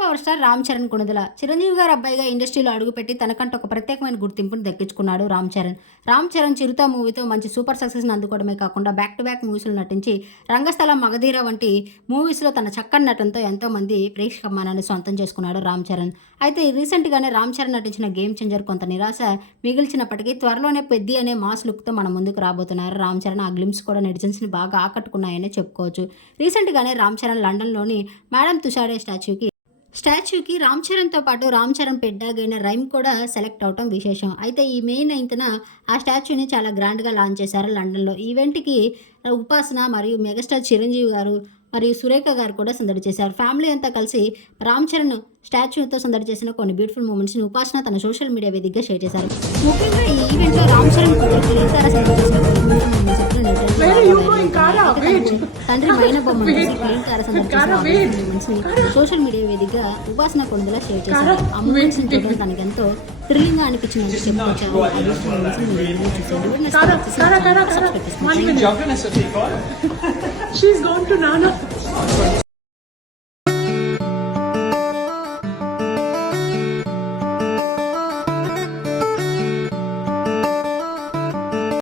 Power star Ram Charan Konidela. Chiranjeevi గారు అబ్బాయిగా ఇండస్ట్రీలో అడుగుపెట్టి తనకంటే ఒక ప్రత్యేకమైన గుర్తింపును దక్కించుకున్నాడు రామ్ చరణ్. రామ్ చరణ్ చిరుత మూవీతో మంచి సూపర్ సక్సెస్ని అందుకోవడమే కాకుండా బ్యాక్ టు బ్యాక్ మూవీస్లో నటించి రంగస్థలం మగధీర వంటి మూవీస్లో తన చక్కని నటనతో ఎంతోమంది ప్రేక్షక ప్రేక్షకమానాన్ని సొంతం చేసుకున్నాడు రామ్ చరణ్. అయితే రీసెంట్గానే రామ్ చరణ్ నటించిన గేమ్ చేంజర్ కొంత నిరాశ మిగిల్చినప్పటికీ త్వరలోనే పెద్ది అనే మాస్ లుక్తో మన ముందుకు రాబోతున్నారు రామ్ చరణ్. ఆ గ్లిమ్స్ కూడా నెటిజన్స్ని బాగా ఆకట్టుకున్నాయనే చెప్పుకోవచ్చు. రీసెంట్గానే రామ్ చరణ్ లండన్లోని మేడం తుషారే స్టాచ్యూకి స్టాచ్యూకి రామ్ చరణ్తో పాటు రామ్ చరణ్ పెడ్డాగైన రైమ్ కూడా సెలెక్ట్ అవటం విశేషం. అయితే ఈ మే నైన్త్న ఆ స్టాచ్యూని చాలా గ్రాండ్గా లాంచ్ చేశారు లండన్లో. ఈవెంట్కి ఉపాసన మరియు మెగాస్టార్ చిరంజీవి గారు మరియు సురేఖ గారు కూడా సందడి చేశారు. ఫ్యామిలీ అంతా కలిసి రామ్ చరణ్ స్టాచ్యూతో సందడి చేసిన కొన్ని బ్యూటిఫుల్ మూమెంట్స్ని ఉపాసన తన సోషల్ మీడియా వేదికగా షేర్ చేశారు. ముఖ్యంగా ఈ ఈవెంట్లో రామ్ చరణ్ సందడి చేసిన తండ్రి మైన సోషల్ మీడియా వేదికగా ఉపాసన కొనుదల షేర్ చేశారు wait. చూడడం తనకెంతో థ్రిల్లింగ్గా అనిపించిందని చెప్పుకొచ్చారు ఆ beautiful moments ని మీరు ఏమైనా చూసారు వీడియోని Kara, subscribe చేసి Kara, నా Kara, ఛానల్ని Kara. subscribe చేసుకోండి. One minute. Juggling us at T5. She's gone to Nana.